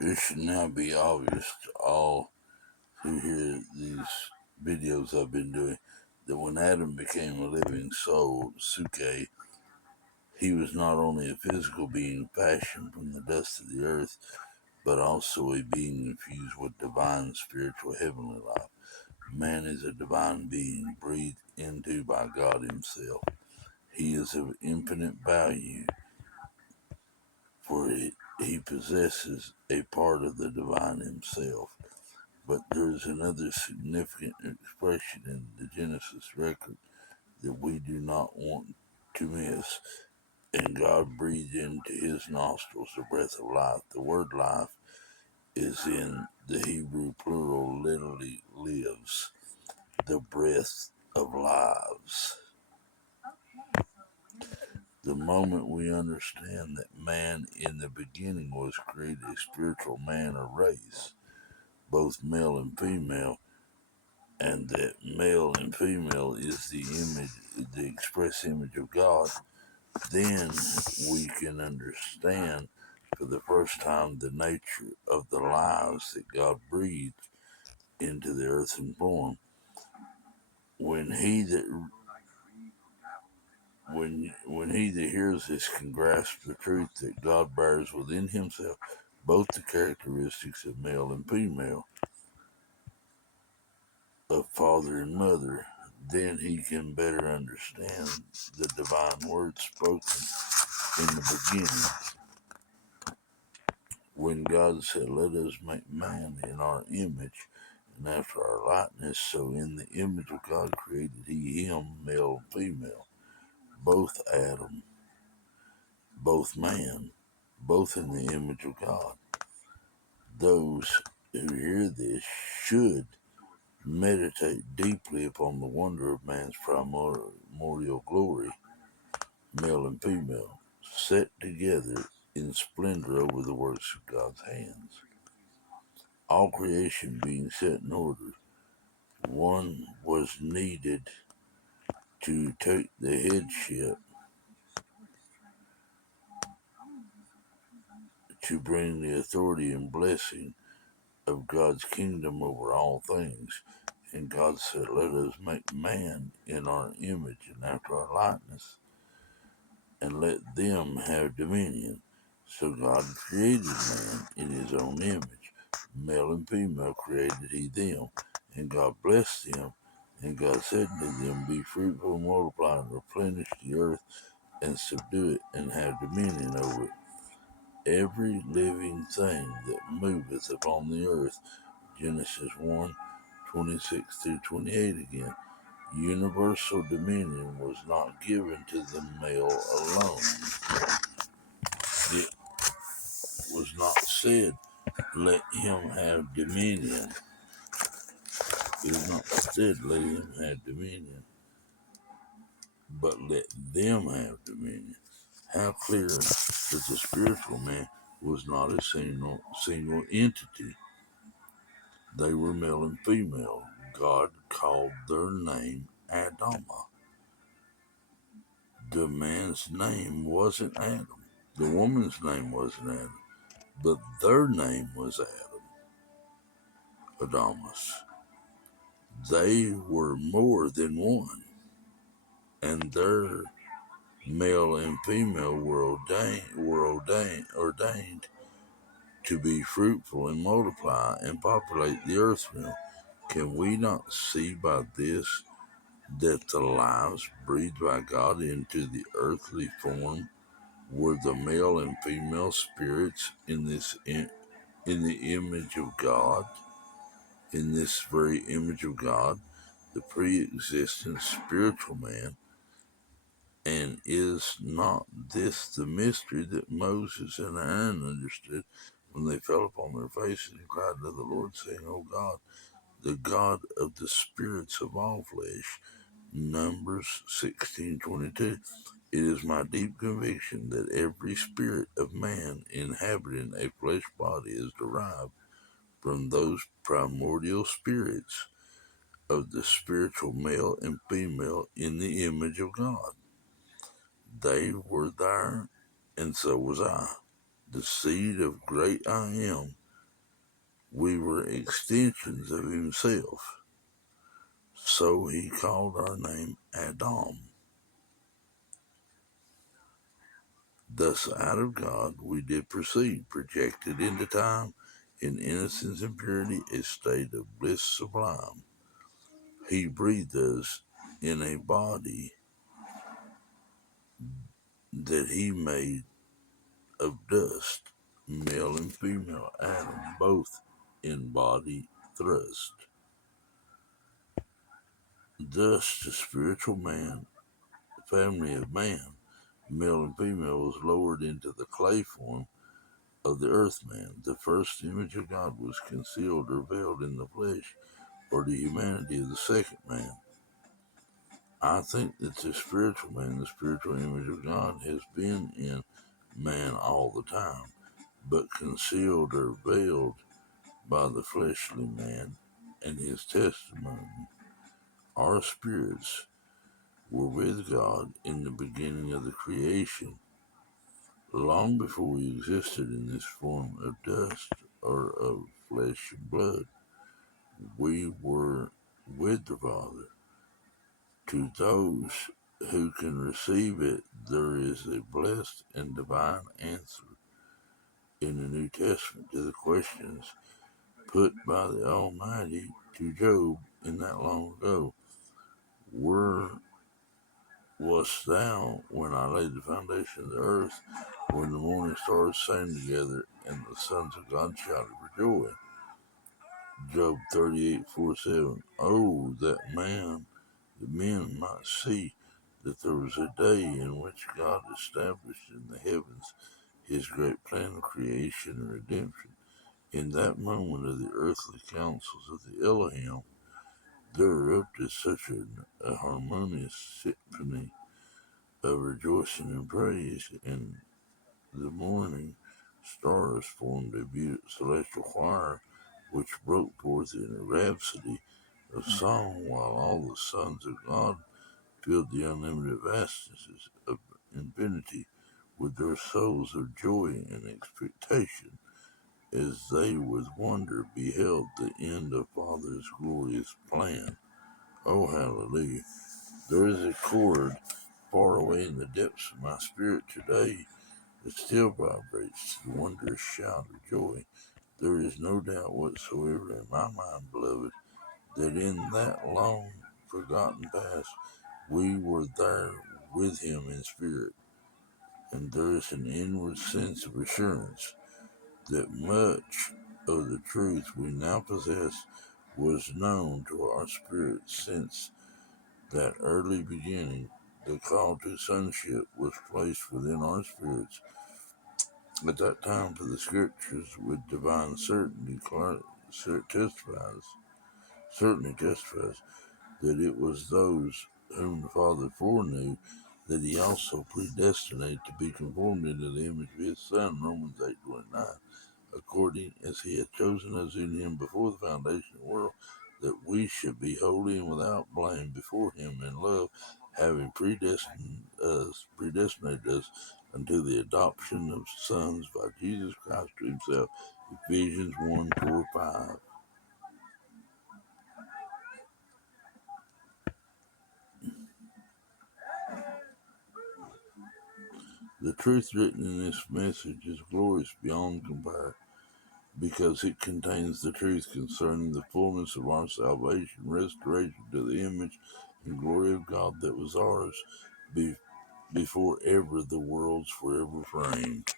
It should now be obvious to all who hear these videos I've been doing that when Adam became a living soul, Suke, he was not only a physical being fashioned from the dust of the earth, but also a being infused with divine, spiritual, heavenly life. Man is a divine being breathed into by God Himself. He is of infinite value, for he possesses a part of the divine Himself. But there is another significant expression in the Genesis record that we do not want to miss. And God breathed into his nostrils the breath of life. The word life is in the Hebrew plural, literally lives, the breath of lives. The moment we understand that man in the beginning was created a spiritual man or race, both male and female, and that male and female is the image, the express image of God, then we can understand for the first time the nature of the lives that God breathed into the earthen form. When he that when he that hears this can grasp the truth that God bears within himself both the characteristics of male and female, of father and mother, then he can better understand the divine words spoken in the beginning. When God said, "Let us make man in our image and after our likeness," so in the image of God created he him, male and female, both Adam, both man, both in the image of God. Those who hear this should meditate deeply upon the wonder of man's primordial glory, male and female, set together in splendor over the works of God's hands. All creation being set in order, one was needed to take the headship to bring the authority and blessing of God's kingdom over all things. And God said, "Let us make man in our image and after our likeness, and let them have dominion." So God created man in his own image. Male and female created he them. And God blessed them. And God said to them, "Be fruitful and multiply and replenish the earth and subdue it and have dominion over it. Every living thing that moveth upon the earth." Genesis 1:26-28 again. Universal dominion was not given to the male alone. It was not said, "Let him have dominion." It was not said, "Let him have dominion," but "let them have dominion." How clear that the spiritual man was not a single entity. They were male and female. God called their name Adama. The man's name wasn't Adam. The woman's name wasn't Adam. But their name was Adam, Adamas. They were more than one, and their male and female were ordained to be fruitful and multiply and populate the earth realm. Can we not see by this that the lives breathed by God into the earthly form were the male and female spirits in the image of God, in this very image of God, the pre-existent spiritual man? And is not this the mystery that Moses and Aaron understood when they fell upon their faces and cried to the Lord, saying, "O God, the God of the spirits of all flesh"? Numbers 16:22. It is my deep conviction that every spirit of man inhabiting a flesh body is derived from those primordial spirits of the spiritual male and female in the image of God. They were there, and so was I. The seed of great I Am We were extensions of himself. So he called our name Adam. Thus out of God we did proceed, projected into time, in innocence and purity, a state of bliss sublime. He breathed us in a body that he made of dust, male and female Adam, both in body thrust. Thus the spiritual man, family of man, male and female, was lowered into the clay form of the earth man. The first image of God was concealed or veiled in the flesh, or the humanity of the second man. I think that the spiritual man, the spiritual image of God, has been in man all the time, but concealed or veiled by the fleshly man and his testimony. Our spirits were with God in the beginning of the creation, long before we existed in this form of dust or of flesh and blood. We were with the Father. To those who can receive it, there is a blessed and divine answer in the New Testament to the questions put by the Almighty to Job in that long ago. Where wast thou when I laid the foundation of the earth, when the morning stars sang together and the sons of God shouted for joy? Job 38:4-7. Oh, that men might see that there was a day in which God established in the heavens his great plan of creation and redemption. In that moment of the earthly councils of the Elohim, there erupted such a harmonious symphony of rejoicing and praise. In the morning, stars formed a beautiful celestial choir which broke forth in a rhapsody of song, while all the sons of God filled the unlimited vastnesses of infinity with their souls of joy and expectation, as they with wonder beheld the end of Father's glorious plan. Oh, hallelujah. There is a chord far away in the depths of my spirit today that still vibrates to the wondrous shout of joy. There is no doubt whatsoever in my mind, beloved, that in that long forgotten past we were there with him in spirit, and there is an inward sense of assurance that much of the truth we now possess was known to our spirits since that early beginning. The call to sonship was placed within our spirits at that time, for the scriptures with divine certainly testifies that it was those whom the Father foreknew that he also predestinated to be conformed into the image of his Son, Romans 8:29, according as he had chosen us in him before the foundation of the world, that we should be holy and without blame before him in love, having predestinated us unto the adoption of sons by Jesus Christ to himself. Ephesians 1:4-5. The truth written in this message is glorious beyond compare, because it contains the truth concerning the fullness of our salvation, restoration to the image and glory of God that was ours before ever the worlds were ever framed.